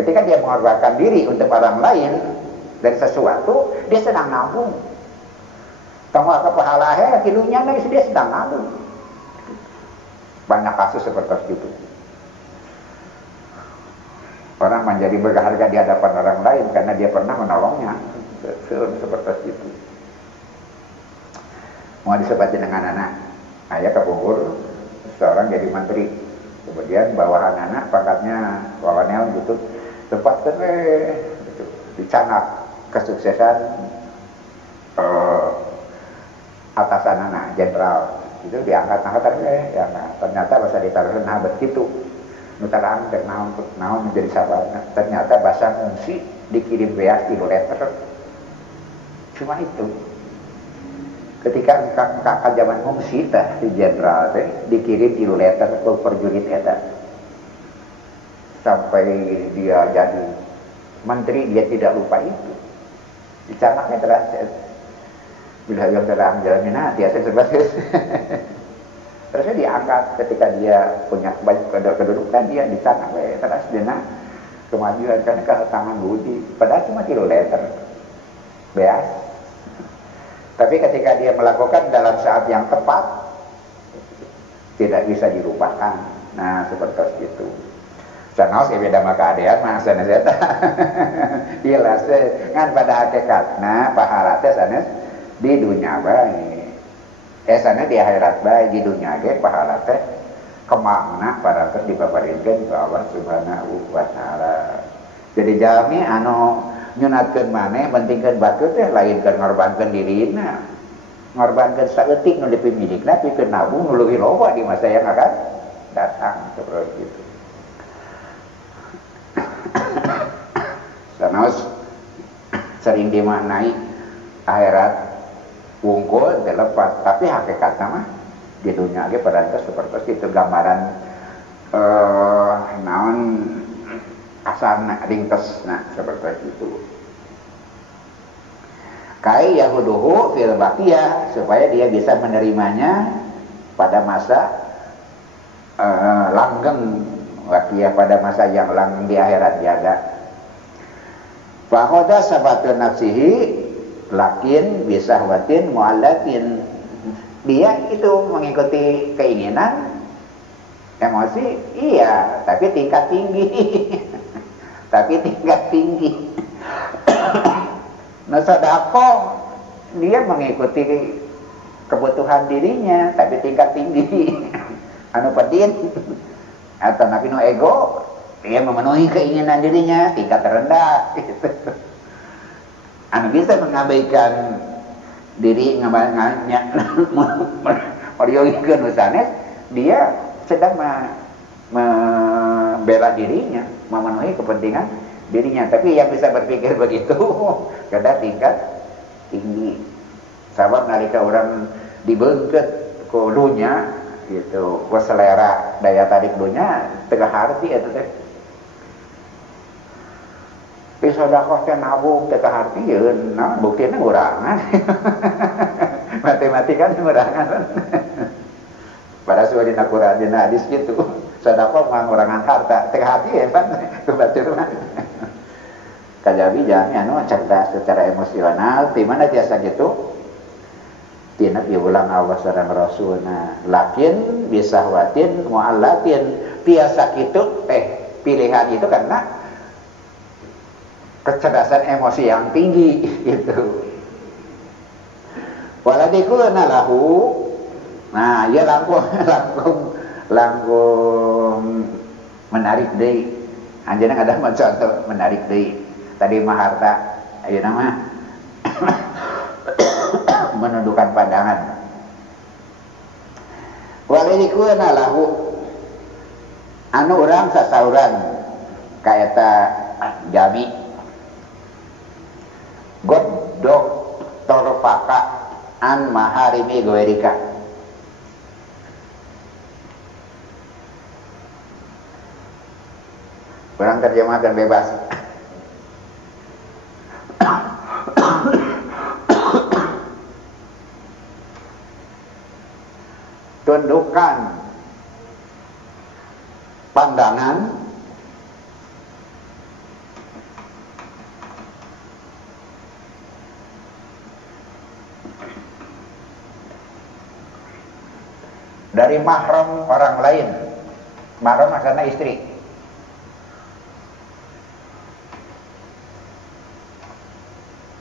Ketika dia mengorbankan diri untuk orang lain dari sesuatu, dia sedang nabung. Tunggu ke pahala kilunya dia sedang nabung. Banyak kasus seperti itu. Orang menjadi berharga di hadapan orang lain karena dia pernah menolongnya. Seperti itu. Mau disebatin dengan anak, ayah kepungkur, seorang jadi menteri. Kemudian bawahan anak pangkatnya kolonel gitu, tempatkan gitu, dicanak kesuksesan atasan anak jenderal itu diangkat-angkat ya, ternyata bahasa ditaruh nah begitu nutarang dek naon menjadi sabar. Ternyata bahasa ngungsi dikirim beas di letter. Cuma itu. Ketika kakak zaman ngungsi teh si jenderal teh dikirim di letter ke perjurit eta. Sampai dia jadi menteri dia tidak lupa itu. Dicanaknya terus bila yang terang jalanin hati asal sebatas. Terusnya diangkat ketika dia punya banyak kedudukan dia dicanak terus dia kemajuan karena kehatangan budi. Padahal cuma kilometer beas. Tapi ketika dia melakukan dalam saat yang tepat tidak bisa dilupakan. Nah seperti itu. Sanaos beda maka adean masa nezeta. Jelas kan pada hakikatna pahala teh sanes di dunia bae. Sana di akhirat bae di dunia ge pahala teh kemangna parantos dipaparinkeun ku Allah Subhanahu wa taala. Jadi jalmi anu nyunatkeun maneh pentingkeun batu teh lain keur ngorbankeun dirina. Ngorbankeun saeutik nu dipimilikna pikeun nabung nu leuwih loba di masa yang akan datang seperti itu. Sanaos sering dimaknai akhirat wungkul terlepas, tapi hakikatnya mah di dunia ge parantos seperti itu gambaran naon asarna ringkesna seperti itu. Kai yahuduhu fil baqiyah supaya dia bisa menerimanya pada masa langgeng baqiyah pada masa yang langgeng di akhirat tiada. Fa khoda sabatun nafsihi lakin bisahwatin mu'allatin dia itu mengikuti keinginan emosi iya tapi tingkat tinggi tapi tingkat tinggi. Nah sedekah dia mengikuti kebutuhan dirinya tapi tingkat tinggi anu pedin atau nabi no ego dia memenuhi keinginan dirinya tingkat rendah gitu. Anu bisa mengabaikan diri ngabaikan sanes dia sedang membela dirinya memenuhi kepentingan dirinya tapi yang bisa berpikir begitu kada tingkat tinggi sabab nalika orang dibengket ku dunya gitu ku selera daya tarik dunya teu harti eta teh pisodakoh teh nabung teh kahartieun nah buktina ngurangan matematika ngurangan pada sudah dina Quran dina hadis gitu sedekah mengurangan harta teh hati ya kan kebatur mah kajabi jami anu cerdas secara emosional di mana biasa gitu tina piulang Allah sareng Rasulna lakin bisahwatin mu'allatin biasa gitu pilihan itu karena kecerdasan emosi yang tinggi gitu. Waladikuna lahu. Nah, ya langkung menarik deui. Anjeunna ada contoh menarik deui. Tadi mah harta, ayeuna mah menundukkan pandangan. Waladikuna lahu. Anu urang sasauran ka eta jami godok torpaka an maharimi goerika kurang terjemahkan bebas tundukkan pandangan dari mahram orang lain. Mahram maksudnya istri.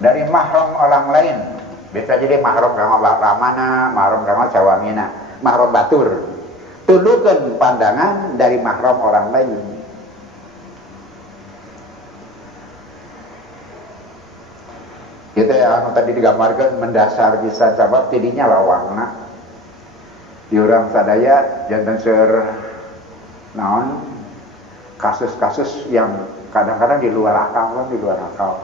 Dari mahram orang lain. Bisa jadi mahram kama bakramana, mahram kama cawamina, mahram batur. Tulukan pandangan dari mahram orang lain. Itu yang tadi digambarkan mendasar bisa sabab tidinya lawangna. Di orang sadaya jantan ser naon kasus-kasus yang kadang-kadang di luar akal, di luar akal.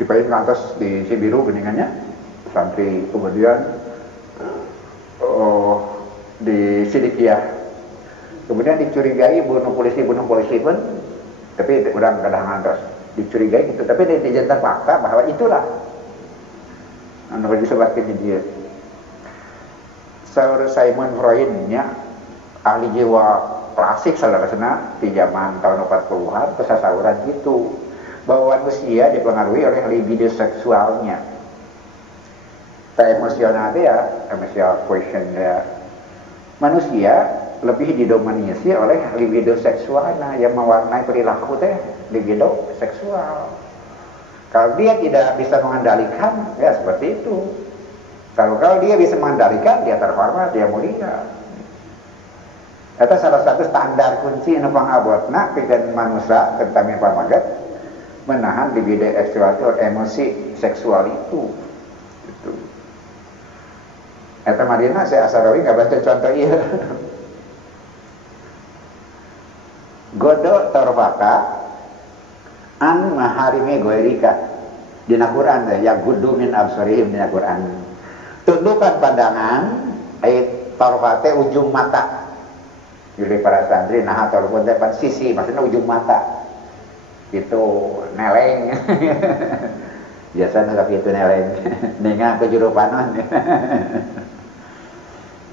Dipain kantos di Cibiru geningannya santri, kemudian di Sidikiah, kemudian dicurigai bunuh polisi pun, tapi orang kadang ngantos dicurigai gitu, tapi dijantan fakta bahwa itulah anu disebutkan dia. Saur Simon Freud-nya ahli jiwa klasik saudara-saudara di zaman tahun 40-an kesasauran gitu, bahwa manusia dipengaruhi oleh libido seksualnya. Emosional ya, emotional question ya. Manusia lebih didominasi oleh libido seksual yang mewarnai perilaku teh libido seksual. Kalau dia tidak bisa mengendalikan, ya seperti itu. Kalau dia bisa mengendalikan, dia terhormat, dia mulia. Itu salah satu standar kunci nu pangabotna pikeun manusia terutama pamagat menahan libido seksual atau emosi seksual itu. Gitu. Eta Marina saya Asarawi nggak baca contoh iya. Godo torfaka an maharimi goerika dina Quran ya gudu min absarihim dina Quran. Tundukkan pandangan ayat torfate ujung mata. Jadi para santri nah torfate depan sisi maksudnya ujung mata. Itu neleng. Biasanya kalau itu neleng dengan kejurupanan.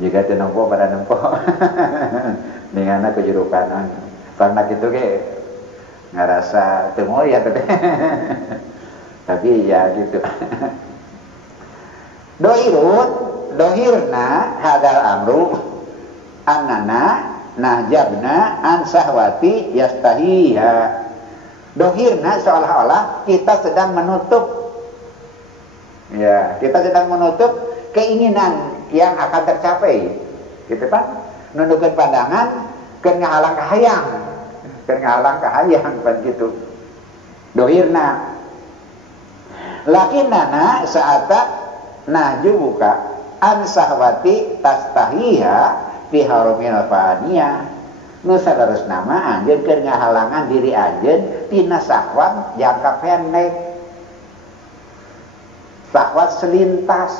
Jika tenempo pada nempo dengan kejurupanan. Karena gitu ke ngerasa temu ya tapi ya gitu. Dohirna hadal amru annana nahjabna an sahwati yastahiha. Dohirna seolah-olah kita sedang menutup, ya kita sedang menutup keinginan yang akan tercapai, gitu kan? Nundukkan pandangan ke ngahalang kahayang, begitu. Dohirna, lakinana saata najbuka an sahwati tastahiha fi harumil faniyah. Nu sadarus nama anjeun keur ngahalangan diri anjeun tina sahwat jangka pendek. Sahwat selintas.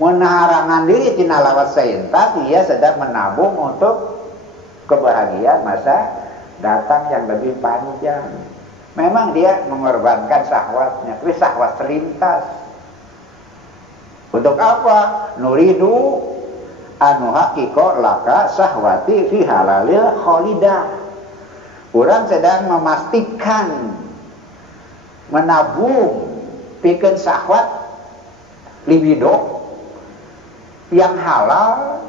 Mun harangan diri tina lawat selintas, dia sedang menabung untuk kebahagiaan masa datang yang lebih panjang. Memang dia mengorbankan sahwatnya, tapi sahwat selintas. Untuk apa? Nuridu anu hakiko laka sahwati fi halalil kholidah. Orang sedang memastikan menabung pikeun sahwat libido yang halal,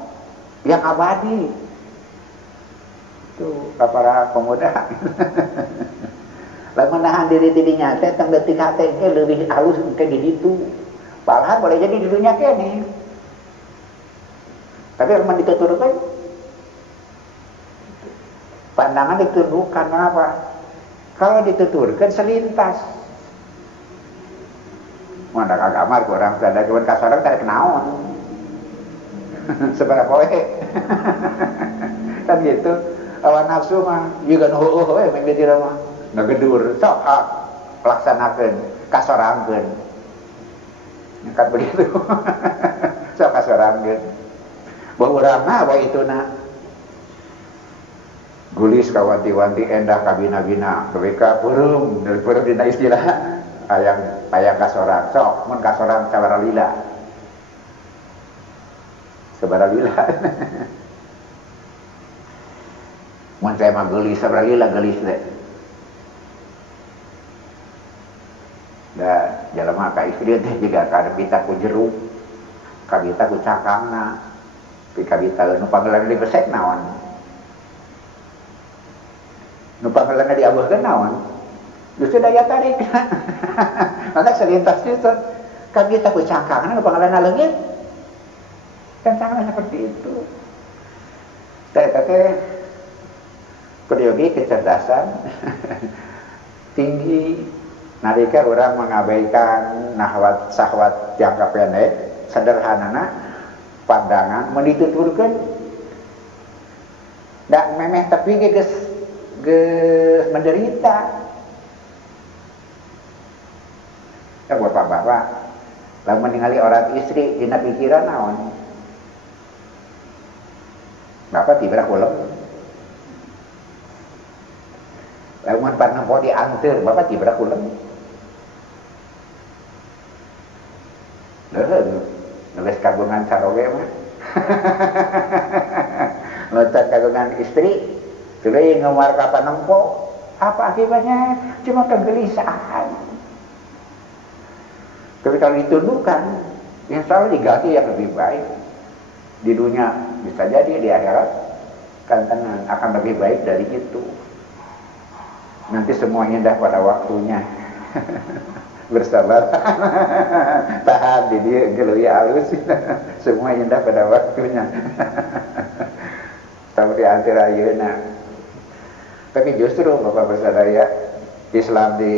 yang abadi. Itu para pemuda. Lamun menahan diri tidinya teh tang detik hate ke leuwih halus ke gitu. Padahal boleh jadi di dunia kene. Tapi kalau dituturkan, pandangan ditundukkan apa? Kalau dituturkan selintas. Mana agama kurang sadar cuman kasarang tak kenaon. Seberapa poe. Kan gitu. Awan nafsu mah juga nuheuh we meng di mah. Ngagedur sok laksanakeun, kasorangkeun. Kan begitu. Sok kasorangkeun. Bahwa urangna bahwa itu na gulis kawanti-wanti endah kabina-bina mereka purum dina istilah ayang kasorang sok mun kasorang sabara lila mun saya mah gelis sabara lila gelis deh da jalema ka istri teh juga kada pita ku jeruk kabita ku cakangna pi kabita nu panggeulana di besek naon nu panggeulana di abeuhkeun naon justru daya tarik maka selintas itu kabita ku cakangna nu panggeulana leungit kan sama seperti itu. Saya peryogi kecerdasan tinggi nalika orang mengabaikan nahwat sahwat jangka pendek sederhanana pandangan menituturkan ndak memeh tapi geus menderita. Ya buat bapak lamun ningali orang istri dina pikiran naon bapak tibra kulem lamun panempo dianteur bapak tibra kulem nulis kagungan saroge mah nulis kagungan istri tuluy ngeumar ka panempo apa akibatnya cuma kegelisahan. Tapi kalau ditundukkan insya Allah diganti yang lebih baik di dunia bisa jadi di akhirat kan akan lebih baik dari itu. Nanti semua indah pada waktunya. Bersabar. Tahan di dia geuleuy alus. Semua indah pada waktunya. Tahu di antara ayeuna. Tapi justru Bapak Sadaya Islam di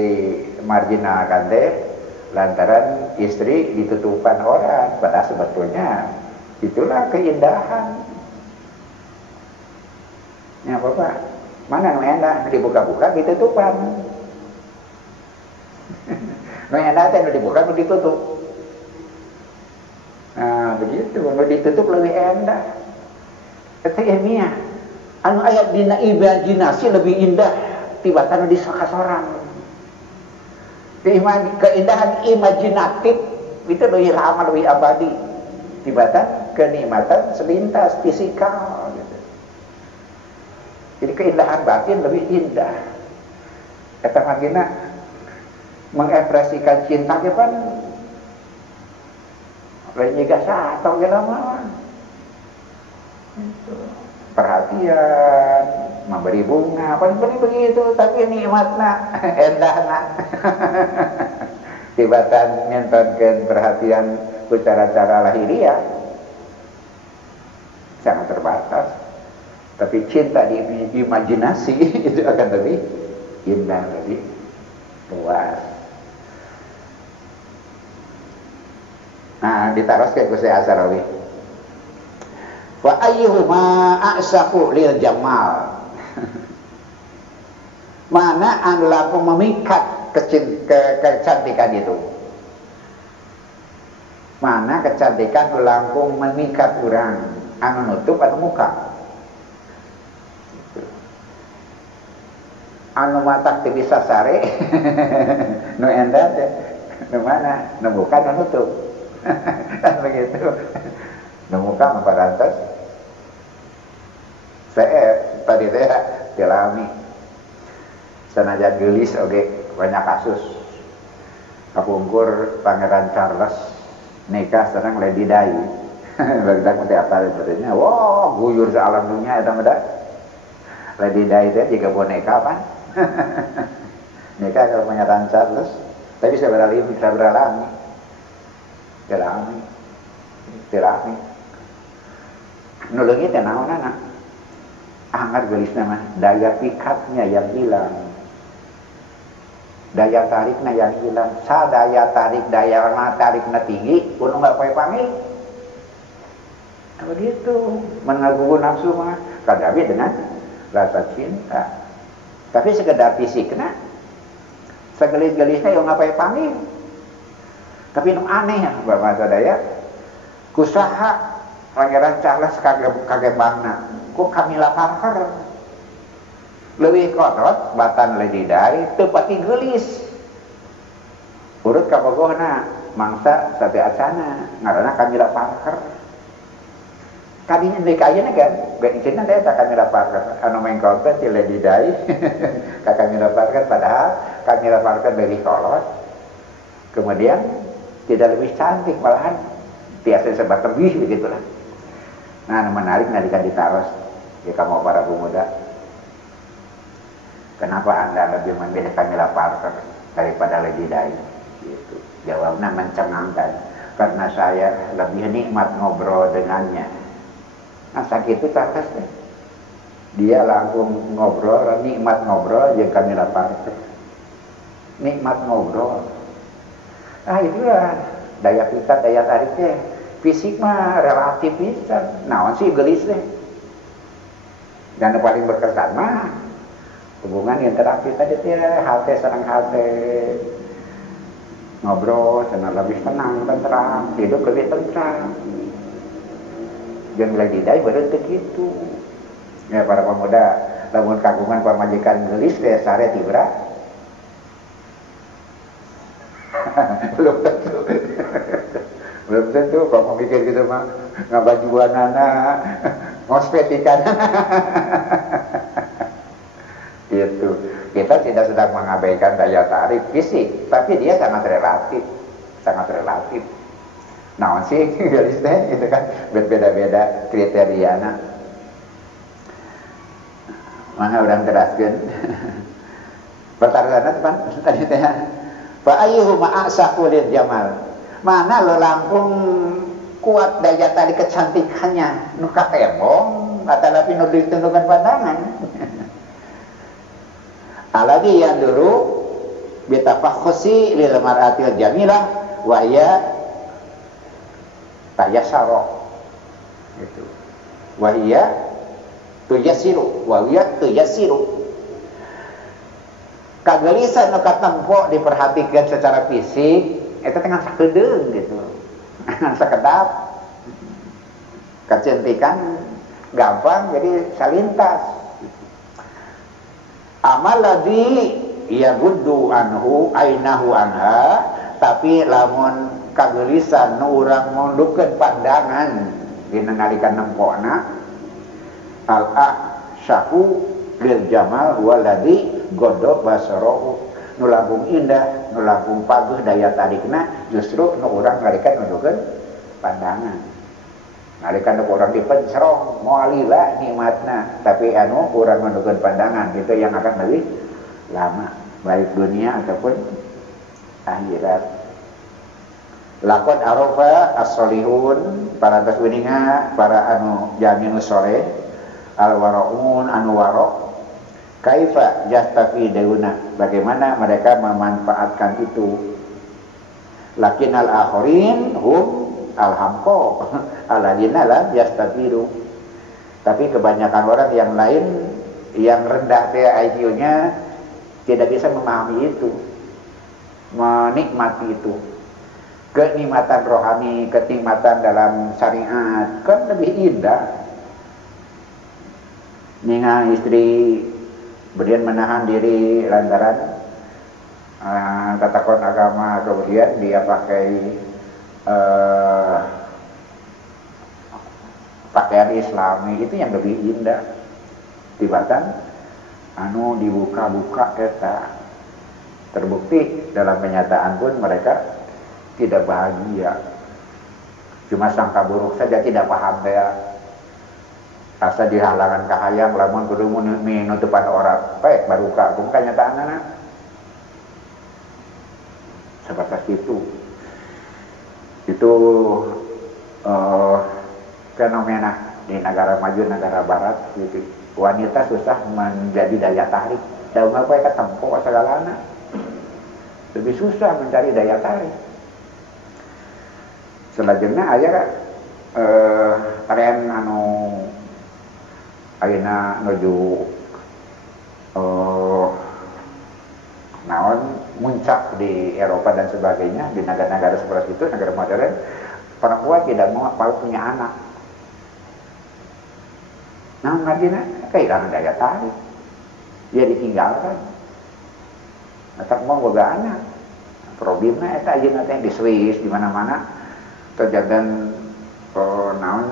marginalkan teh lantaran istri ditutupkan orang, padahal sebetulnya itulah keindahan. Ya Bapak, mana nu endah dibuka-buka ditutupan. Nu endah teh nu dibuka nu ditutup. Nah, begitu, nu ditutup lebih endah. Eta ilmiah. Anu aya dina imajinasi lebih indah tibatan nu disakasoran. Keindahan imajinatif itu lebih lama, lebih abadi tibatan kenikmatan selintas fisikal gitu. Jadi keindahan batin lebih indah. Eta magina mengekspresikan cinta ge pan lain juga sato ge lama. Perhatian, memberi bunga, apa seperti begitu, tapi nikmatna, endahna. Tibatan nyentonkeun perhatian cara-cara lahiriah sangat terbatas. Tapi cinta di imajinasi itu akan lebih indah, lebih puas. Nah, ditaroskeun ku Syekh Asarawi. Wa ayyuhuma a'saqu lil jamal. Mana anu langkung memikat kecantikan itu? Mana kecantikan langkung memikat urang? Anu nutup anu muka? Anu matak teu bisa sare. Nu endah teh nu mana? Nu muka nu nutup. Kan begitu. Nu muka mah parantos saya tadi teh dilami sanajan geulis oge banyak kasus kapungkur Pangeran Charles nikah sareng Lady Di barudak teh apa betulnya wah guyur sealam dunia eta mah Lady Di teh jiga boneka pan nikah kalau Pangeran Charles tapi sabaraha lami dilami nu leungit teh naonana anggar gelis nama daya pikatnya yang hilang, daya tariknya yang hilang. Daya tariknya tinggi, kudu nggak panggil. Begitu, mengagugu nafsu mah kadawi dengan rasa cinta. Tapi sekedar fisiknya, segelis-gelisnya yang ngapai panggil. Tapi nu aneh ya, Bapak Sadaya, kusaha Pangeran Charles kagebangna. Ku Camilla Parker leuwih kotot batan Lady Di teu pati geulis urut ka bogohna mangsa sate acana ngaranna Camilla Parker kadinya deui ka ayeuna kan bensinna teh eta Camilla Parker anu mengkol teh si Lady Di ka Camilla Parker padahal Camilla Parker leuwih kolot kemudian tidak lebih cantik malahan Tiasa sebat lebih begitulah. Nah, menarik nalikan ditaros ya kamu para pemuda. Kenapa Anda lebih memilih Camilla Parker daripada Lady Di? Gitu. Jawabnya mencengangkan. Karena saya lebih nikmat ngobrol dengannya. Nah, sakit itu cakas deh. Dia langsung ngobrol, nikmat ngobrol dengan Camilla Parker. Nikmat ngobrol. Nah, itulah daya pikat, daya tariknya. Fisik mah relatif bisa. Naon sih gelis deh. Dan yang paling berkesan mah hubungan interaksi tadi teh hati serang hati, ngobrol senang lebih tenang, tentram, hidup lebih tentram. Jangan lagi dai berarti gitu. Ya para pemuda, lamun kagungan pamajikan gelis teh sare tibra. Belum tentu. Belum tentu kalau mikir gitu mah ngabajuan anak, ngospetikan. Gitu. Kita tidak sedang mengabaikan daya tarik fisik, tapi dia sangat relatif, sangat relatif. Nah, sih garisnya itu kan beda-beda kriteriana. Mana orang teraskan. Pertarungan teman tadi teh. Fa ayyuhuma a'saqu lil jamal. Mana lo langkung kuat daya tarik kecantikannya, nu katembong atalapi nu ditundukkan pandangan. Alladhi yanduru bitafakhusi lil mar'atil jamilah wa ya tayassara gitu. Wa ya tuyassiru wa ya tuyassiru. Kagelisan nu katempo diperhatikan secara fisik eta teh ngan sakedeung gitu. Sakedap. Kecantikan gampang jadi salintas. Amal ladzi yaguddu anhu ainahu anha, tapi lamun kagelisan nu urang mundukeun pandangan dina nalika nempona al-ahsyahu lil jamal huwa ladzi godho basarahu, nu langkung indah, nu langkung paguh daya tarikna justru nu urang nalika nundukeun pandangan. Nalika nu urang dipencerong moal lila nikmatna, tapi anu urang nundukeun pandangan itu yang akan lebih lama baik dunia ataupun akhirat. Laqad arafa as-solihun para taswininga para anu jaminu soleh al-waraun anu warok kaifa yastafidauna, bagaimana mereka memanfaatkan itu. Lakinnal akharin hum alhamko alladzina lam yastafidu, tapi kebanyakan orang yang lain yang rendah IQ-nya tidak bisa memahami itu, menikmati itu. Kenikmatan rohani, kenikmatan dalam syariat kan lebih indah. Ninga istri kemudian menahan diri lantaran tatakon agama, kemudian dia pakai pakaian Islami, itu yang lebih indah. Tibatan anu dibuka-buka eta terbukti dalam kenyataan pun mereka tidak bahagia, cuma sangka buruk saja, tidak paham ya. Asa dihalangan kahayang lamun kudu nutupan orang baik baruka kudu kenyataanna sebatas itu fenomena di negara maju, negara barat gitu. Wanita susah menjadi daya tarik, daun apa yang ketemu segalana lebih susah mencari daya tarik. Selanjutnya aja tren anu ayeuna nuju naon muncak di Eropa dan sebagainya, di negara-negara seperti itu, negara modern, perempuan tidak mau punya anak. Nah, artinya kehilangan daya tarik, dia ditinggalkan. Tak mau boga anak. Problemnya eta ayeuna teh di Swiss di mana-mana terjaga naon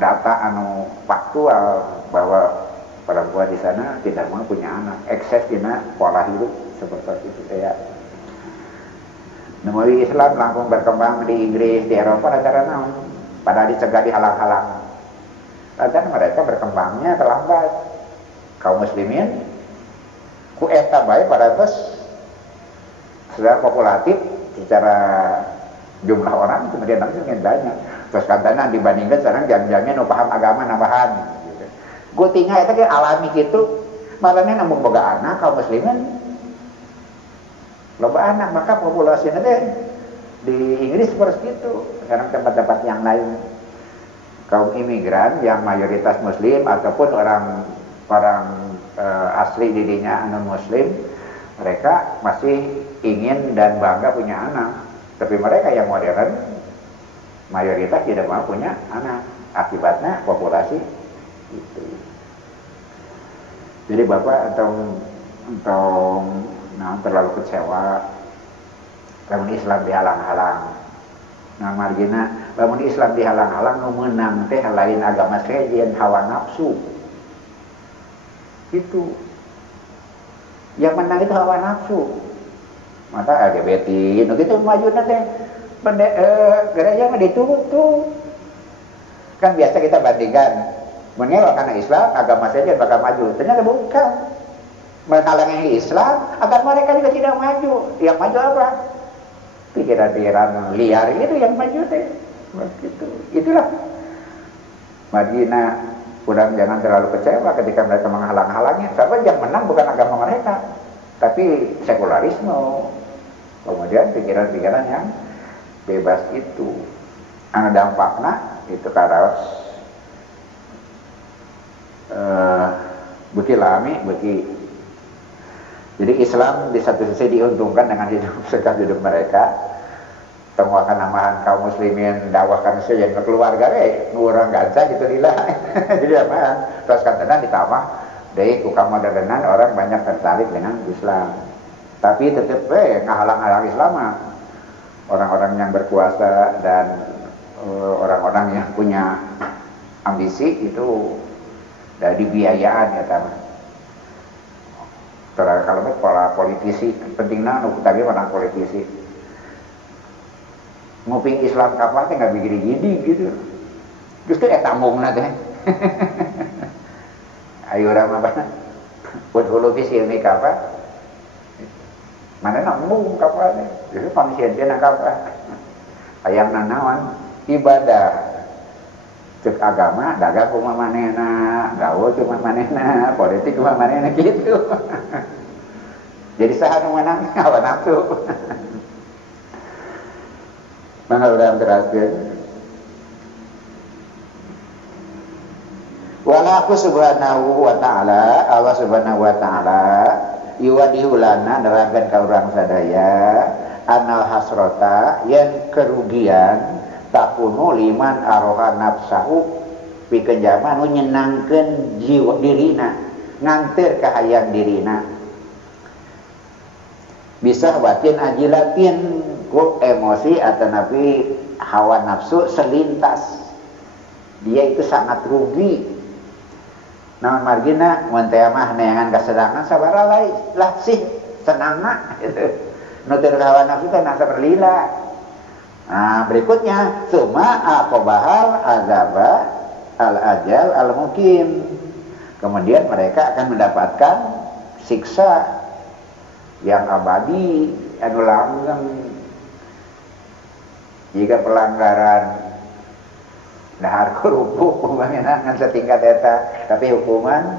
data anu faktual bahwa perempuan di sana tidak mau punya anak, ekses dina pola hidup seperti itu ya. Nemui Islam langsung berkembang di Inggris, di Eropa, lantaran naon? Padahal dicegah dihalang-halang. Lantaran mereka berkembangnya terlambat. Kaum muslimin ku eta bae paratos secara populatif, secara jumlah orang kemudian semakin banyak. Terus katanya dibandingkan sekarang jam-jamnya nu paham agama nambahan gitu. Gue tinggal itu alami gitu, malahnya namun boga anak kaum muslimin loba anak, maka populasinya teh di Inggris seperti itu. Sekarang tempat-tempat yang lain kaum imigran yang mayoritas muslim ataupun orang asli dirinya non muslim, mereka masih ingin dan bangga punya anak. Tapi mereka yang modern mayoritas tidak mau punya anak, akibatnya populasi itu. Jadi bapak terlalu kecewa lamun Islam dihalang-halang. Nah margina lamun Islam dihalang-halang nu meunang teh lain agama sejen hawa nafsu. Itu yang menang itu hawa nafsu. Mata LGBT nu kitu maju teh gereja mah ditutup tuh. Kan biasa kita bandingkan mengelak karena Islam agama saja bakal maju, ternyata bukan. Menghalangi Islam agar mereka juga tidak maju. Yang maju apa? Pikiran-pikiran liar itu yang maju teh. Begitu. Itulah Madinah. Kurang jangan terlalu kecewa ketika mereka menghalang-halangi. Sebab yang menang bukan agama mereka, tapi sekularisme. Kemudian pikiran-pikiran yang bebas itu. Ana dampakna itu karaos beuki lami beuki. Jadi Islam di satu sisi diuntungkan dengan hidup mereka. Tengwakan namahan kaum muslimin dakwahkan saja ke keluarga urang ganca gitu lila. Jadi apaan? Terus katanya ditambah deui ku kamodernan orang banyak tertarik dengan Islam. Tapi tetap ngahalang-halang Islam mah orang-orang yang berkuasa dan orang-orang yang punya ambisi itu dari biayaan ya taman. Kalau para politisi pentingnya nu tadi orang politisi nguping Islam kapal teh nggak begini gini gitu. Justru eta mungna teh. Ayo urang apa? Udhulu fi silmi kapal. Mana nambung kapal teh. Justru manusia teh kapal. Hayang nanaon ibadah. Cek agama, dagang kumaha manehna, gaul kumaha manehna, politik kumaha manehna gitu. Jadi saha nu menang hawa nafsu. Mangga urang teraskeun. Wallahu subhanahu wa ta'ala, Allah subhanahu wa ta'ala yuwadihu lana nerangkeun ka urang sadaya anal hasrata yang kerugian takunu liman aroha nafsahu pikeun jalma nu nyenangkeun jiwa dirina nganteur ka hayang dirina bisa batin ajilatin ku emosi atau nabi hawa nafsu selintas dia itu sangat rugi. Namun margina mun teh mah neangan kasedangan sabaraha lah sih senangna gitu. Nu teu hawa nafsu teh nasa berlila. Nah berikutnya summa aqobahal azaba al-ajal al-mukim. Kemudian mereka akan mendapatkan siksa yang abadi anu langgeng. Jika pelanggaran dahar kerupuk umpamana ngan setingkat eta, tapi hukuman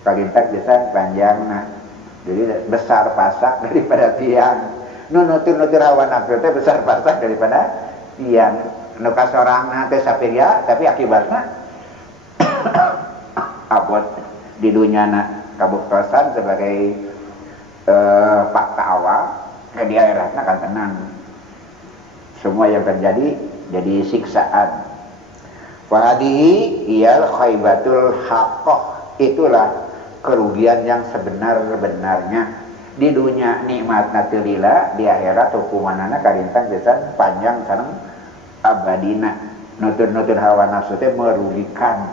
kalintak bisa panjangna. Jadi besar pasak daripada tiang. Nutur hawa nafsu teh besar pasak daripada tiang. Nu kasorangna teh sapiria tapi akibatna abot di dunyana kabuktosan sebagai fakta awal di akhiratna kan tenang. Semua yang terjadi jadi siksaan. Fahadihi iyal khaibatul haqqah, itulah kerugian yang sebenar-benarnya. Di dunia nikmat natilila, di akhirat hukumanana karintang pisan panjang sareng abadina. Nutur-nutur hawa nafsu teh merugikan.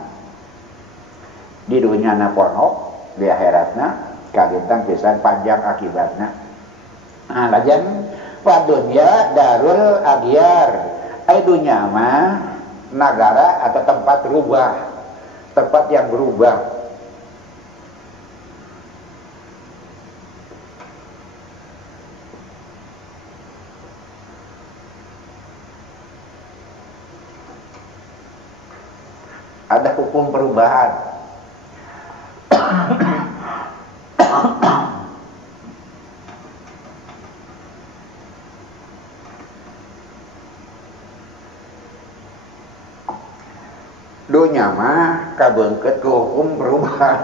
Di dunia na ponok, di akhiratna karintang pisan panjang akibatna. Nah, lajan Padunya darul agyar. Dunya mah negara atau tempat rubah, tempat yang berubah. Ada hukum perubahan. Dunya mah kabeungkeut ku hukum perubahan.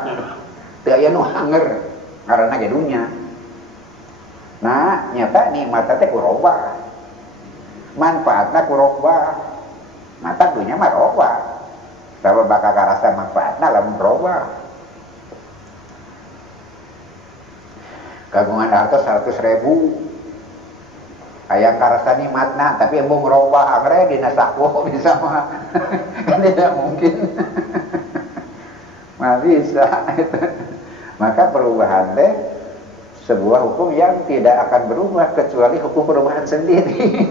Teu aya nu hanger ngaranna ge dunya. Nah, nyata nikmat teh ku robah. Manfaatna ku robah. Mata dunya mah robah. Tapi bakal karasa manfaatna lamun robah. Kagungan harta 100.000 ayang karasa nikmatna tapi embung robah angre dina sakwo bisa mah kan tidak mungkin. Mah bisa maka perubahan teh sebuah hukum yang tidak akan berubah kecuali hukum perubahan sendiri.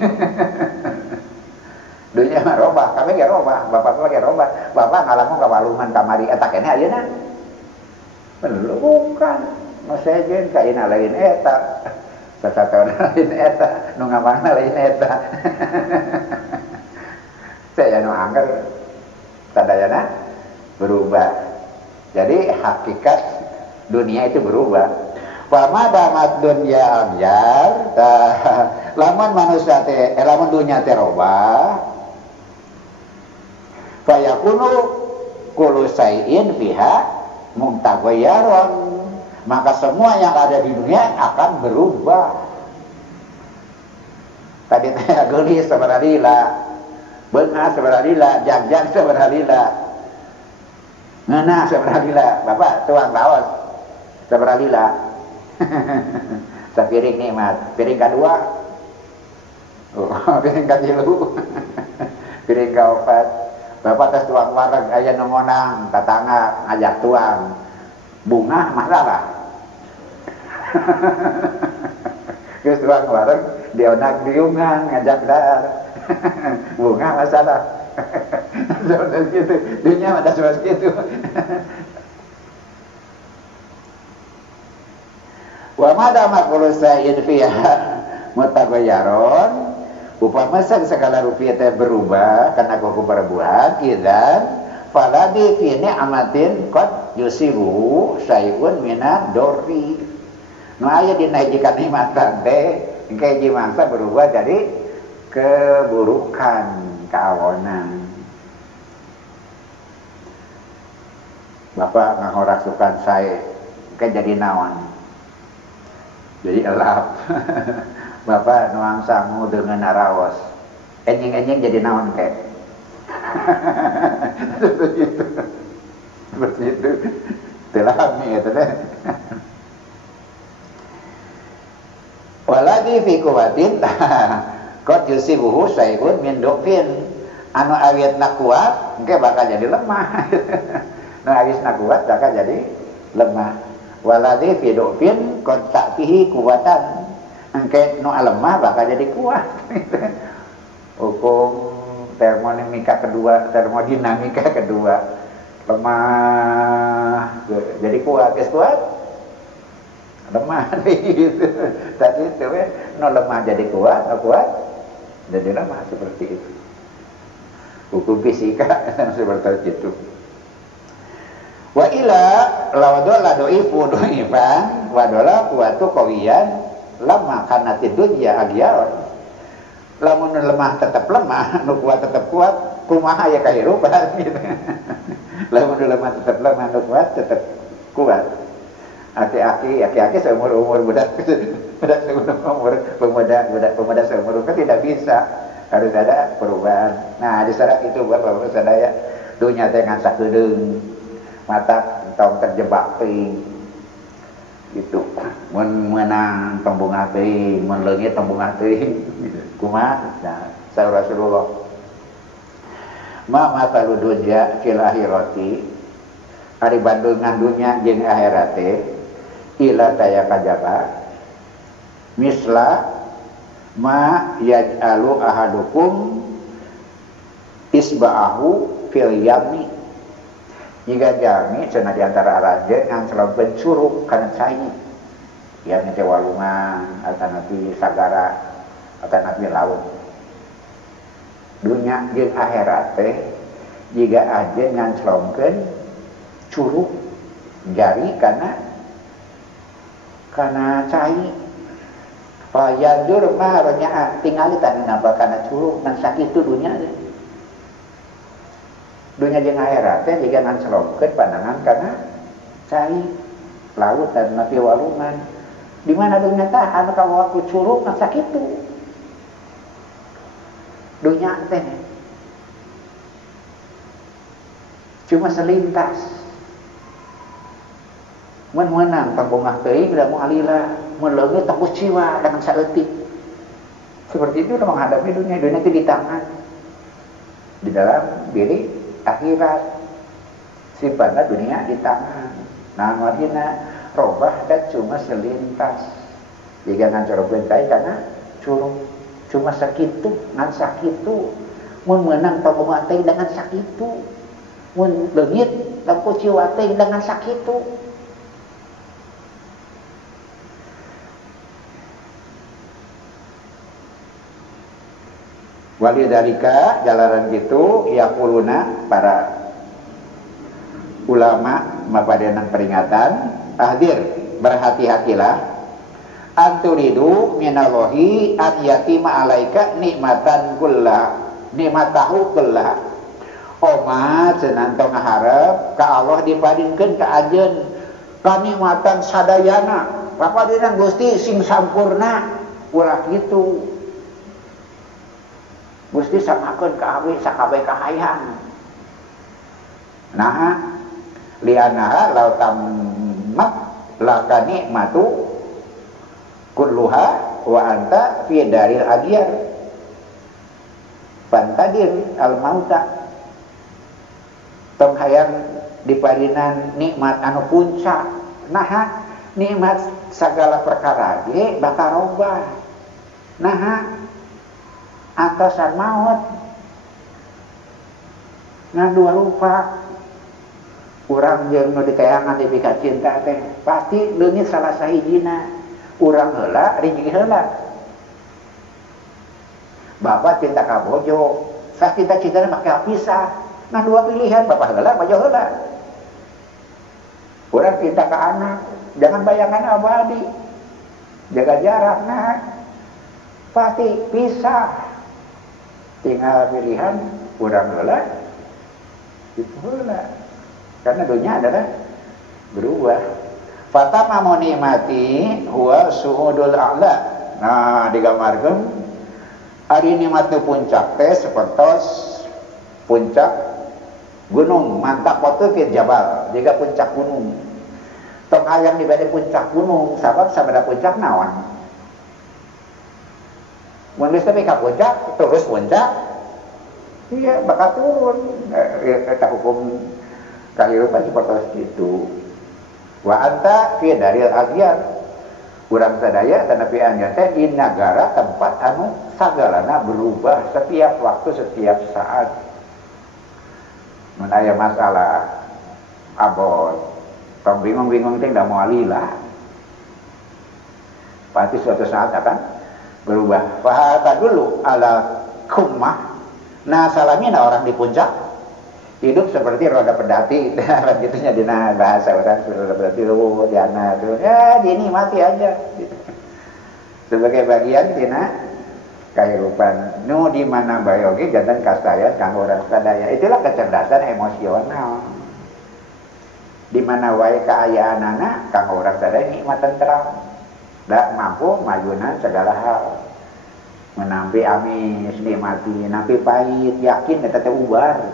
Dunia mah robah, kami ge robah, bapak ge robah. Bapak ngalamun kawaluman kamari eta keneh ayeuna. Belum bukan. Masejen ka ina lain eta. Satataona lain eta, nu ngamangna lain eta. Saya nu angger tadayana berubah. Jadi hakikat dunia itu berubah. Wa madamat dunya abyar, lamun manusia teh lamun dunya teh robah, fayakunu kullu syai'in fiha muntaghayyarun, maka semua yang ada di dunia akan berubah. Tadi teh geulis sabaraha lila, beunghas sabaraha lila, jag-jag sabaraha lila, ngeunah sabaraha lila, bapak tuang laos sabaraha lila. Sapiring nikmat, piring kedua, piring katilu, piring kaopat. Bapak tes tuang wareg aya nu ngonang tatangga ngajak tuang bunga masalah. Geus tuang wareg dionak diungan ngajak dar. Bunga masalah. Seperti gitu, dunia ada seperti itu. Wa madama kullu syai'in fiha mutaghayyarun, upama segala rupiah teh berubah karena hukum perbuatan kidan faladi fi ni'matin qad yusibu syai'un minad dorri. Nu aya dina hiji kanikmatan teh engke hiji mangsa berubah jadi keburukan, keawonan. Bapak ngahorasukan saya engke jadi naon? Jadi elap. Bapak nuang sangu dengan naraos. Enjing-enjing jadi naon kek. Seperti itu. Seperti itu. Telami itu deh. Waladi fi kuwatin qad yusibuhu syai'un min du'fin. Anu awietna kuat engke bakal jadi lemah. Nu awietna kuat bakal jadi lemah. Waladi fi du'fin qad ta'tihi kuwatan. Engke nu lemah bakal jadi kuat. Hukum termodinamika kedua, lemah jadi kuat, geus kuat lemah gitu. Tadi itu nu lemah jadi kuat, nu kuat jadi lemah, seperti itu. Hukum fisika seperti itu. Wa ila lawadola doifu doifan wadola kuatu kawiyan lama karena dunya agyar. Lamun lemah tetap lemah, nu kuat tetap kuat, kumaha ya kahirupan gitu. Lamun lemah tetap lemah, nu kuat tetap kuat. Aki-aki seumur budak seumur pemuda seumur kan tidak bisa, harus ada perubahan. Nah di syarat itu Bapak sadaya dunya teh ngan sakedeung mata tong terjebak teuing gitu. Mun menang tembungan teuing, mun leungit tembungan teuing gitu. Kumaha? Nah, saur Rasulullah. Ma matalu dunya fil akhirati. Ari bandungan dunya jeung akhirat teh ila taya kajaba misla ma yaj'alu ahadukum isba'ahu fil yami. Jika jami cenah diantara raja ngan selompen curug kana cai. Ya teh walungan atau nabi sagara atau nabi laut. Dunia jeung akhirat teh jika aja ngan selompen curug jari kana cai. Fayadur mah ronya tinggal tadi nambah kana curug ngan sakitu dunia teh. Dunia jeung akhirat teh jika ngan selompen pandangan kana cai laut dan nabi walungan. Di mana dunia tahan kalau aku curug ngan sakitu. Dunia teh cuma selintas. Mun meunang pangongah teuing da moal alila, mun leungit tangkus jiwa dengan saeutik. Seperti itu menghadapi dunia itu di tangan. Di dalam diri akhirat. Sifatnya dunia di tangan. Nah, artinya robah dan cuma selintas. Jika ngan curug bentai karena curug cuma sakitu ngan sakitu. Mun meunang pangongah teh dengan sakitu. Mun leungit tangkus jiwa teh dengan sakitu. Walidalika jalaran gitu yaquluna para ulama mapadenan peringatan ahdir berhati-hatilah anturidu minallahi an yatima alaika nikmatan nikmatahu kullah oma cenah tong ngaharep ka Allah dipadingkeun ka anjeun kanikmatan sadayana papadenan Gusti sing sampurna ulah kitu. Gusti samakeun ka abi sakabeh kahayang. Nah, lianaha law tammat laka nikmatu kulluha wa anta fi daril adiyar. Pantadir al mauta. Tong hayang diparinan nikmat anu puncak. Nah, nikmat segala perkara ge bakal robah. Nah, atasan maut ngan dua lupa urang jeung nu dikayangan di pika cinta teh pasti leungit salah sahijina urang heula ringi heula bapak cinta ka bojo sah cinta-cintana make pisah ngan dua pilihan bapak heula bojo heula urang cinta ka anak jangan bayangan abadi jaga jarak nah pasti pisah tinggal pilihan urang heula itu heula karena dunia adalah berubah. Fatama nikmati huwa suhudul a'la. Nah digambarkeun ari nikmat teu puncak teh sapertos puncak gunung mantap foto ke jabal jika puncak gunung tong hayang dibade puncak gunung sabab sabada puncak naon mun geus teh ka puncak terus puncak iya bakal turun eta hukum kahirupan seperti itu wa anta fi daril aghyar urang sadaya tanapi anjeun teh di negara tempat anu sagalana berubah setiap waktu setiap saat mun aya masalah abot tong bingung-bingung teh da moal lila pasti suatu saat akan berubah. Fahata dulu ala kummah. Nah salamina orang di puncak hidup seperti roda pedati. Gitunya dina bahasa orang roda pedati lu diana tuh ya dinikmati aja. Gitu. Sebagai bagian dina kehidupan. Nu di mana bae oge jantan kastayan kanggo urang sadaya. Itulah kecerdasan emosional. Di mana wae kaayaanana kanggo urang sadaya nikmatan terang. Tak mampu majunan segala hal menampi amis nikmati nampi pahit yakin eta teh ubar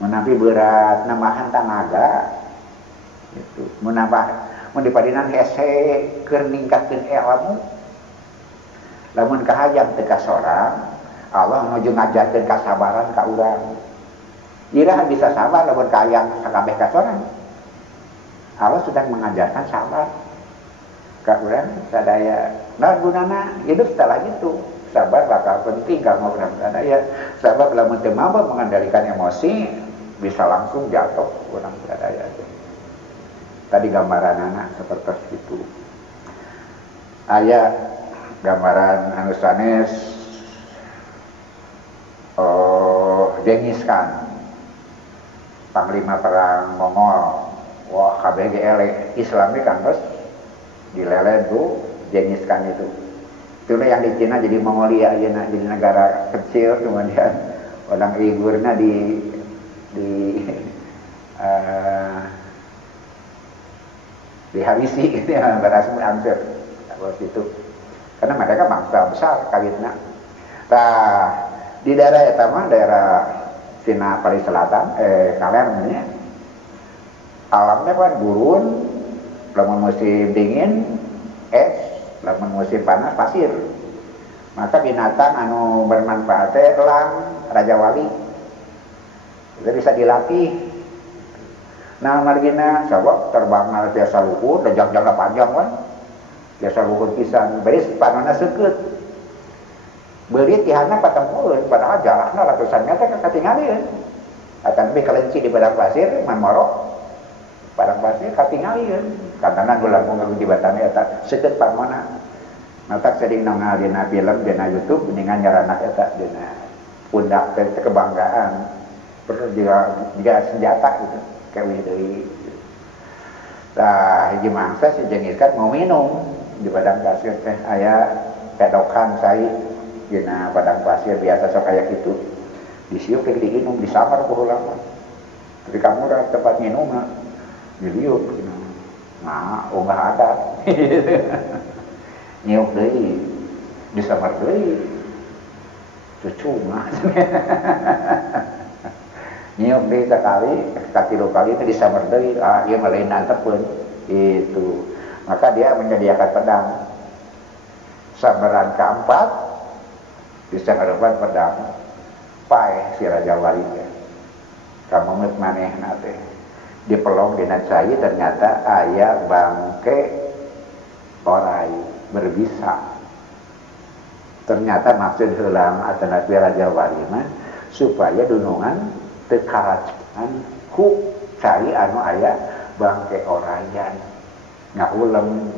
menampi berat nambahan tanaga gitu menambah mun dipadinan hese keur ningkatkeun ilmu lamun kahayang teu ka sorang Allah nuju ngajarkeun kasabaran ka urang iraha bisa sabar lamun kahayang sakabeh ka sorang Allah sedang mengajarkan sabar Kak urang sadaya naon gunana hidup setelah itu. Sabar bakal penting kalau urang sadaya. Sabab lamun teu mampu mengendalikan emosi bisa langsung jatuh urang sadaya. Tadi gambaran anak seperti itu. Aya gambaran anu sanes Genghis Khan, panglima perang Mongol. Wah, kabeh ge eleh. Islam ge kan terus dilelen tuh Genghis Khan itu. Itu yang di Cina jadi Mongolia ayeuna, jadi negara kecil, kemudian orang Uigurna dihabisi gitu ya, berangsur waktu itu. Karena mereka bangsa besar kawitna. Nah, di daerah etama daerah Cina paling selatan, kalian namanya alamnya kan gurun, lamun musim dingin es, lamun musim panas pasir. Maka binatang anu bermanfaat elang, raja wali itu bisa dilatih. Nah margina sabab terbang na biasa luhur, dan jangka panjang kan biasa luhur pisan, beris panona seukeut. Beuri tihana patempueun, padahal jarakna ratusan meter katingalieun. Atan teh kelenci di padang pasir, mamoro padang pasir katingalieun. Karena geula mun ngajibatan eta seukeut pamana. Mata sering nongal dina film dina YouTube dengan nyaranak eta dina pundak kebanggaan. Perlu juga senjata gitu. Kayak deui. Tah hiji mangsa si Genghis Khan mau minum di padang pasir teh aya pedokan sai dina padang pasir biasa sok aya kitu. Disiuk teh diinum disamar ku lama. Tapi kamu udah tempat minum na diliuk gitu. Nah, unggah ada. Nyiuk deui disamar deui. Cucu mah. Nyiuk deui sekali, katilu kali itu disamar deui. Ah, ieu mah lain nantepeun. Itu. Maka dia menyediakan pedang. Sambaran keempat bisa ngarepan pedang. Paeh si Raja Wali ya. Kamu ngeut manehna teh. Dipelong dina cai ternyata aya bangke orai berbisa. Ternyata maksud heula atanapi Raja Wali mah supaya dunungan teu karacunan ku cai anu aya bangke orayan. Ngahulem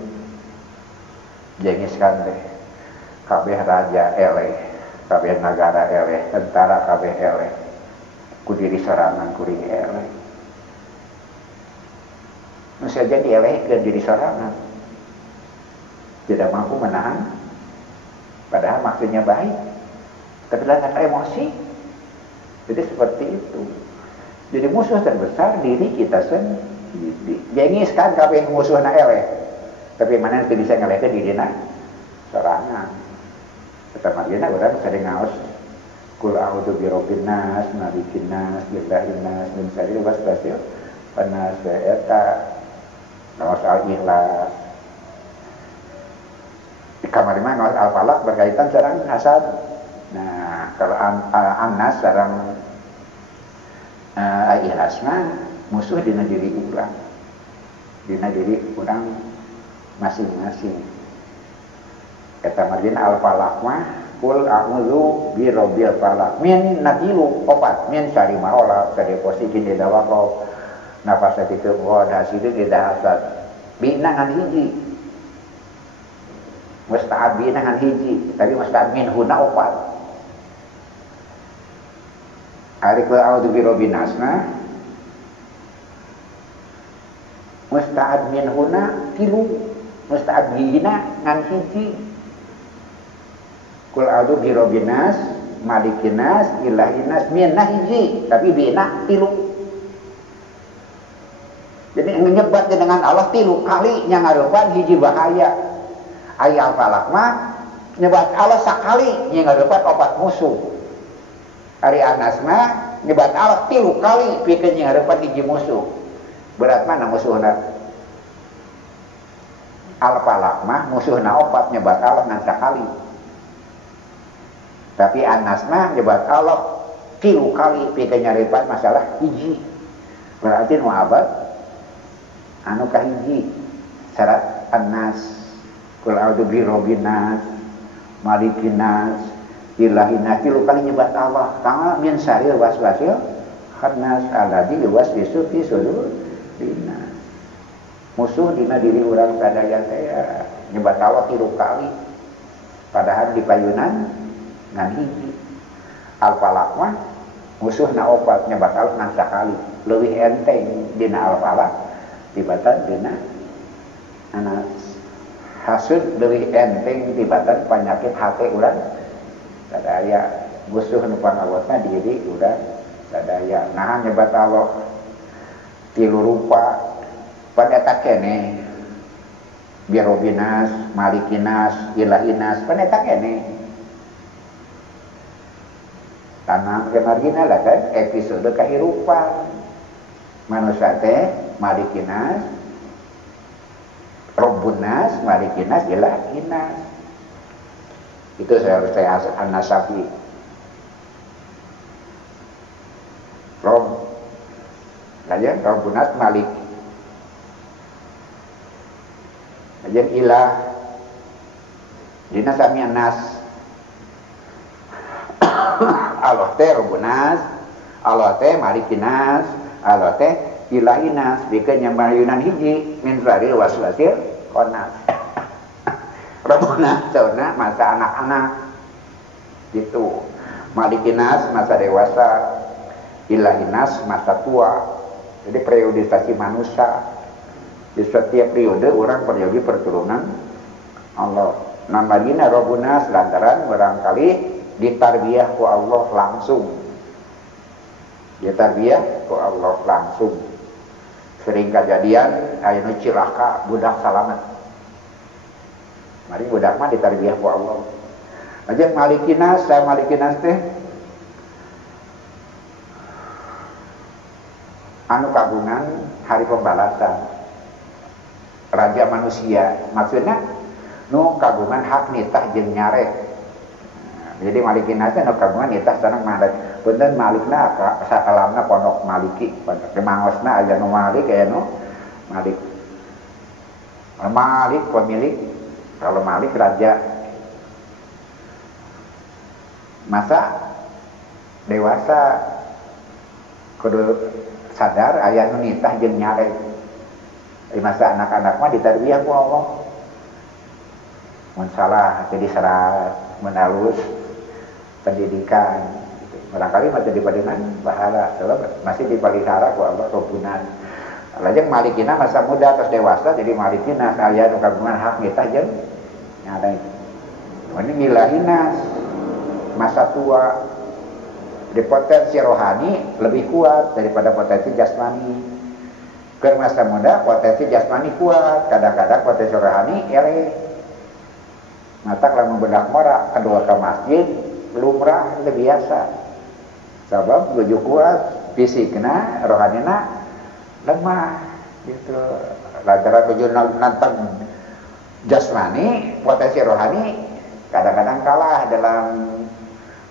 Genghis Khan teh kabeh raja eleh, kabeh negara eleh, tentara kabeh eleh. Ku diri sorangan kuring eleh. Nu saja dielehkeun diri sorangan. Tidak mampu menahan, padahal maksudnya baik, tapi lantaran emosi. Jadi seperti itu. Jadi musuh terbesar diri kita sendiri. Genghis Khan kabeh musuhna eleh, tapi mana nanti bisa ngelehkeun dirina sorangan. Pertama dina urang sering ngaos Qul a'udzu birabbin nas, malikin nas, billahin nas, min syarri waswasil panas eta ngaos al-ikhlas. Di kamar mah ngaos al-falaq berkaitan sareng hasad. Nah, kalau an-nas sareng al-ikhlas mah musuh dina diri urang. Dina diri urang masing-masing. Eta margina al-falaq mah Qul a'udzu birabbil falaq min natilu opat min syarri ma khalaq kade posisi di dawaqo nafas itu wadah sidu di dahasat bina ngan hiji musta'ab bina ngan hiji tapi musta'ab min huna opat ari qul a'udzu birabbin nasna musta'ab min huna tilu musta'ab bina ngan hiji Kul a'udzu birabbin nas, malikin nas, ilahin nas, min hiji, tapi bina tilu. Jadi nyebat dengan Allah tilu kali nya ngarepan hiji bahaya. Aya al-falaq mah nyebat Allah sakali nya ngarepan opat musuh. Ari Anas mah nyebat Allah tilu kali pikeun nya ngarepan hiji musuh. Berat mana musuhna? Al-falaq mah musuhna opat nyebat Allah ngan sakali. Tapi Anas mah nyebat Allah tilu kali pikeun nyarepan masalah hiji. Berarti nu abad anu kahiji syarat Anas Qul a'udzu birabbinas, malikinas, ilahinas, 3 kali nyebat Allah. Kang min syarril waswasil khannas alladzi yuwaswisu fi sudurinnas. Musuh dina diri urang sadaya teh nyebat Allah 3 kali. Padahal di payunan ngan hiji. Al-falaq mah musuhna 4 nyebat Allah ngan sakali. Leuwih enteng dina al-falaq tibatan dina anas. Hasud leuwih enteng tibatan penyakit hati urang sadaya. Musuh nu pangawatna diri urang sadaya. Nah nyebat Allah 3 rupa pada tak kene birobinas, malikinas, ilahinas, pada tak kene tanam ke marginal lah kan episode kehidupan manusia teh malikinas, robunas, malikinas, ilahinas. Itu saya An-Nasafi. Robunas, malik. Ajan ilah. Dina sami nas. Allah teh robunas, Allah teh malikinas, Allah teh ilahinas. Bikeun nyamayunan hiji min syarril waswasil khannas. Robunas sauna masa anak-anak. Gitu. Malikinas masa dewasa, ilahinas masa tua. Jadi periodisasi manusia. Di setiap periode orang periode perturunan Allah. Namanya robunas lantaran barangkali ditarbiyah ku Allah langsung. Ditarbiyah ku Allah langsung. Sering kejadian aya cilaka budak salamet. Mari budak mah ditarbiyah ku Allah. Aja malikinas, saya malikinas teh anu kagungan hari pembalasan. Raja manusia, maksudnya nu kagungan hak nitah jeung nyarek. Jadi malikinas teh nu kagungan nitah sanang malik. Bener malikna sakalamna pondok maliki, pondok mangosna aya nu malik aya nu malik. Malik pemilik, kalau malik raja. Masa dewasa kudu sadar aya nu nitah jeung nyarek. Di masa anak-anak mah ditarbiyah ku Allah. Mun salah jadi serat, menalus pendidikan gitu. Barangkali masih dipadeungan pahala, masih dipelihara ku Allah robunan. Lajeng malikina masa muda terus dewasa jadi malikina aya nu kagungan hak nitah jeung nyarek. Ini ilahinas masa tua. Di potensi rohani lebih kuat daripada potensi jasmani. Ke masa muda potensi jasmani kuat, kadang-kadang potensi rohani eleh. Mata kalau membedak mora kedua ke masjid lumrah lebih biasa. Sebab tujuh kuat fisikna, rohanina lemah gitu. Lantaran tujuh nantang jasmani, potensi rohani kadang-kadang kalah dalam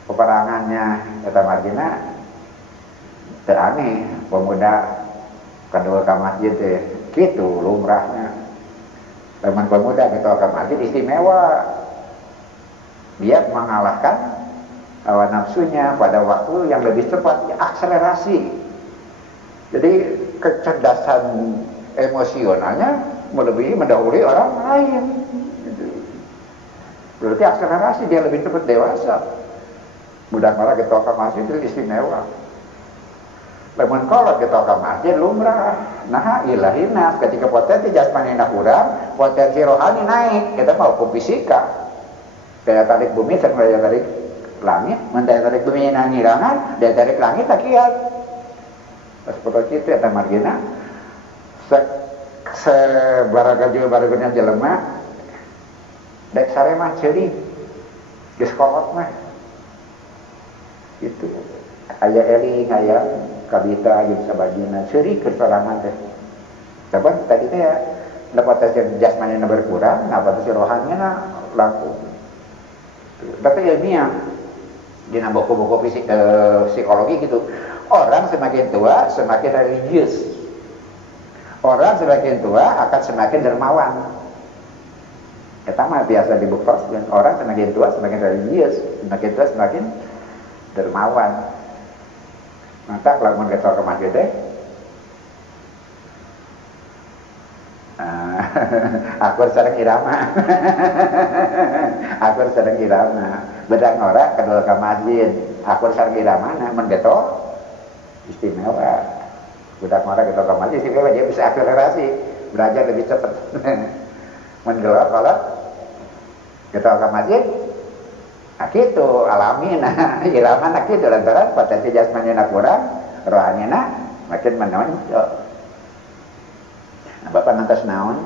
peperangannya. Kata margina teraneh pemuda kedua ke masjid gitu lumrahnya. Teman pemuda gitu ke masjid istimewa. Dia mengalahkan hawa nafsunya pada waktu yang lebih cepat, akselerasi. Jadi kecerdasan emosionalnya melebihi mendahului orang lain. Gitu. Berarti akselerasi dia lebih cepat dewasa. Budak malah gitu ke masjid itu istimewa. Lamun kolot kita ke masjid lumrah. Nah ilahinas ketika potensi jasmani nak kurang, potensi rohani naik. Kita mau hukum fisika. Daya tarik bumi sama daya tarik langit. Daya tarik bumi yang ngirangan, daya tarik langit tak kiat. Seperti itu ada margina. Sebaraga juga baragunya jelema. Dek sare mah ceri. Geus kolot mah. Itu aya eling aya kabita jeung sabagina seuri kesorangan teh. Sebab tadi teh ya potensi jasmani berkurang, potensi rohaninya langkung. Tapi ilmiah dina buku-buku psikologi gitu. Orang semakin tua semakin religius. Orang semakin tua akan semakin dermawan. Eta mah biasa dibuktos dan orang semakin tua semakin religius, semakin tua semakin dermawan. Maka kalau mau ketol ke masjid deh, akur sareng irama, akur sareng irama. Bedang orang kedua ke masjid, akur sareng irama, nah mengetol istimewa. Bedang orang ketol ke masjid istimewa, dia bisa akselerasi, belajar lebih cepat. Menggelap kalau ketol ke masjid. Nah gitu, alami nah, irama nak gitu lantaran potensi jasmani nak kurang, rohani nak makin menonjol. Nah, Bapak nantos naon?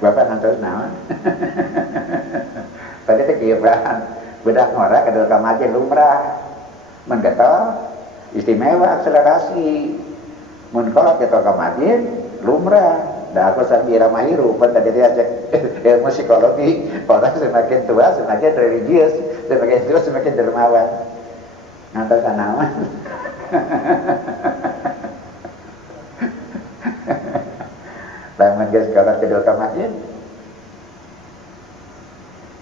Bapak nantos naon? Tadi tekiran, bedak ngora kedua kamajen lumrah, menggetol istimewa akselerasi, mengkolot ketol kamajen lumrah. Nah aku sambil irama hirup, tadi dia ajak ilmu psikologi, orang semakin tua semakin religius, semakin tua semakin dermawan. Ngantos sanawan. Lamun geus kolot kedua ka masjid,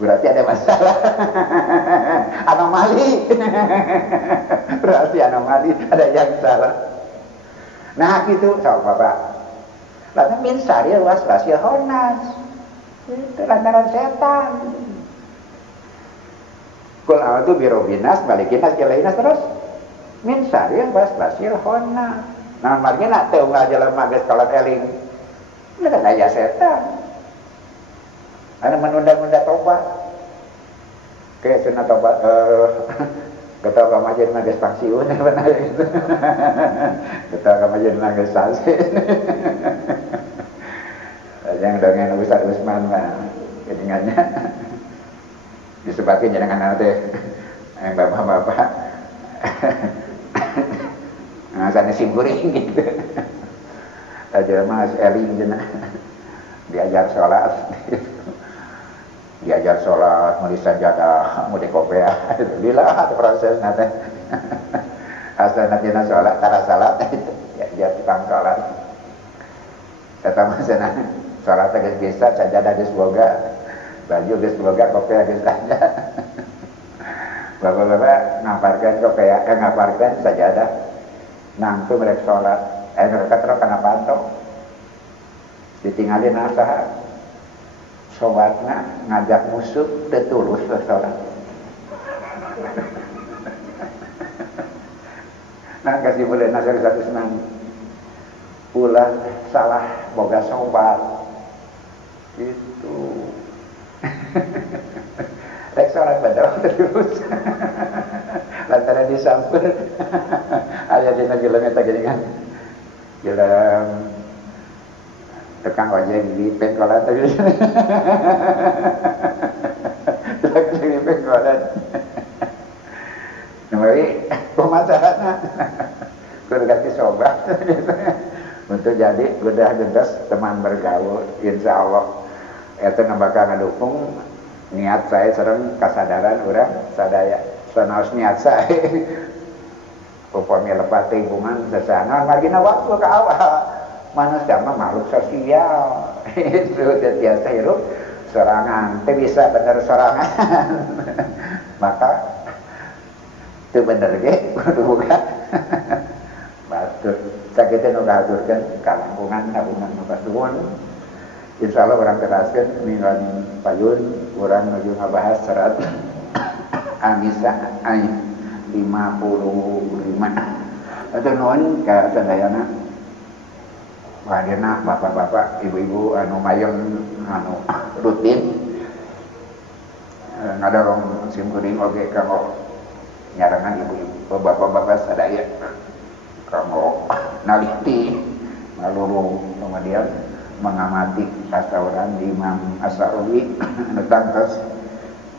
berarti ada masalah. Anomali. Berarti anomali, ada yang salah. Nah gitu, sok Bapak. Lalu min sari was-was ya honas. Itu lantaran setan. Kul a'udzu birabbinas malikinas ilainas terus min sari was-was ya honas. Nah margina teu ngajelema geus kolot eling. Ini kan aya setan. Anu menunda-nunda tobat. Kayak sunat tobat ketua ka masjid mah geus pensiun benar gitu. Ketua ka masjid mah geus salsin. Yang dengan Ustaz Usman mah kedengannya disebutkan jangan teh yang bapak-bapak sana simkuring gitu. Aja mas eling cenah diajar sholat gitu. Diajar sholat, mau disajadah, mau dikopea itu lila proses nanti asal nanti sholat, cara sholat itu diajar tukang sholat kata masana sholat geus bisa, sajadah geus boga, baju geus boga, kopea geus aya. Bapak-bapak ngaparkeun kopea, ngaparkeun sajadah. Nangtu merek sholat, mereka terus kana panto. Ditinggalin asaha. Sobatna ngajak musuh teu tulus sholat. Nah kasih boleh nasari satu senang. Ulah salah boga sobat itu rek sholat badal terus lantaran disampur aya dina gelem eta geuningan gelem tukang ojek di pengkolan tadi tukang di pengkolan nemari pemasaranna kudu ganti sobat untuk jadi udah gendas teman bergaul, insya Allah itu bakal ngedukung niat saya sereng kesadaran orang sadaya sanaos niat saya upami lepat lingkungan sesana margina waktu ke awal manusia mah makhluk sosial itu biasa hidup sorangan teu bisa bener sorangan maka itu bener ge kudu buka batur sakitu nu kahaturkeun kalangkungan tabungan mabasuhun insyaallah urang teraskeun mingguan payun urang nuju ngabahas serat An-Nisa ayat 55 atuh nuhun ka sadayana hadirna bapak-bapak ibu-ibu anu mayong anu rutin ngadorong simkuring oge kanggo nyarangan ibu-ibu bapak-bapak sadaya kanggo naliti ngaluru kemudian mengamati sasaran di Imam As-Sa'udi tentang terus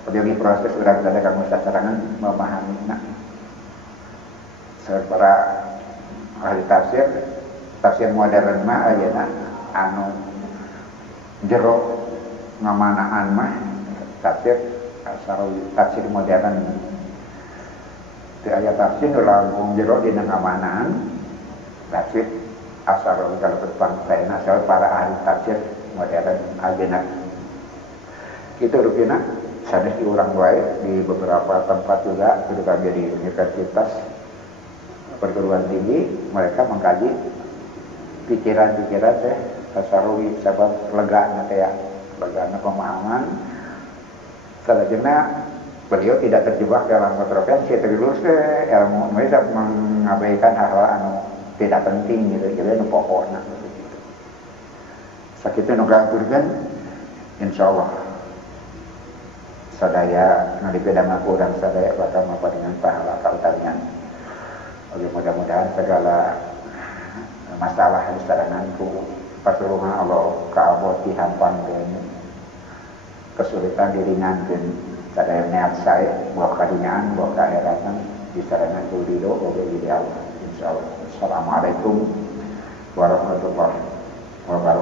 jadi proses urang sadaya kanggo sasarangan memahami para ahli tafsir modern mah ayeuna anu jero ngamanaan mah tafsir As-Sa'udi tafsir modern teu aya tafsir nu langkung jero dina ngamanaan tafsir asal kalau berbangsa asal para ahli tafsir modern agenak itu rupina sanes di orang wae di beberapa tempat juga ketika jadi universitas perguruan tinggi mereka mengkaji pikiran-pikiran tasawuf sebab legana teh legana pemahaman salajengna beliau tidak terjebak dalam kontroversi terus ilmu mereka mengabaikan hal-hal anu tidak penting gitu nu pokokna gitu. Sakitu nu ngaturkeun insyaallah sadaya nu dipedangaku urang sadaya bakal maparingan pahala kautarian. Oke, mudah-mudahan segala masalah di sarangan ku pasuluhan Allah kaaboti hampan dan kesulitan diringankeun sadaya niat saya buat kadunyaan buat keakhiratan di sarangan ku ridho oge di Allah insyaallah. Assalamualaikum warahmatullahi wabarakatuh.